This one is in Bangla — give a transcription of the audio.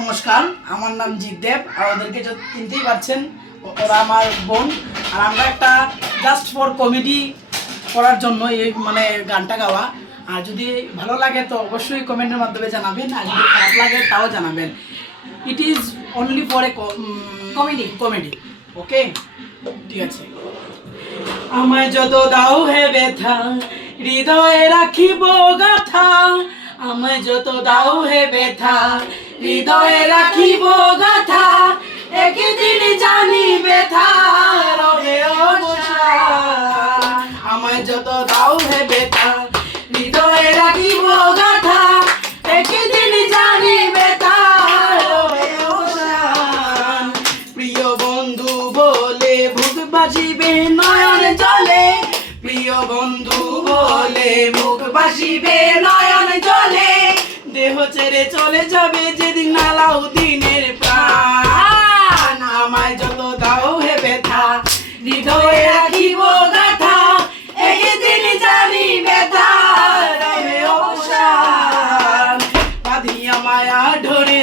নমস্কার, আমার নাম জিতদেব। আর ওদেরকে চিনতেই পারছেন, ওরা আমার বোন। আর আমরা একটা জাস্ট ফর কমেডি করার জন্য এই গানটা গাওয়া। আর যদি ভালো লাগে তো অবশ্যই কমেন্টের মাধ্যমে জানাবেন, আর যদি খারাপ লাগে তাও জানাবেন। It is only for a comedy. Okay, ঠিক আছে। আমায় যত দাও হে ব্যথা, হৃদয়ে রাখিব গাথা। আমায় যত দাও হে ব্যথা, হৃদয়ে রাখিব গাথা। একদিন জানি ব্যথা রবে অবসান। আমায় যত দাও হে ব্যথা, হৃদয়ে রাখিব গাথা। একদিন জানি ব্যথা রবে অবসান। প্রিয় বন্ধু বলে বুক বাজিবে নয়ন জলে। প্রিয় বন্ধু বলে মুখ বাসিবে নয়ন জলে। দেহ ছেড়ে চলে যাবে যেদিন আলাউদ্দিনের প্রাণ। আমায় যত দাও হে ব্যথা, হৃদয়ে রাখিব গাথা। একদিন জানি ব্যথা রবে অবসান। বাঁধিয়া মায়া ধরে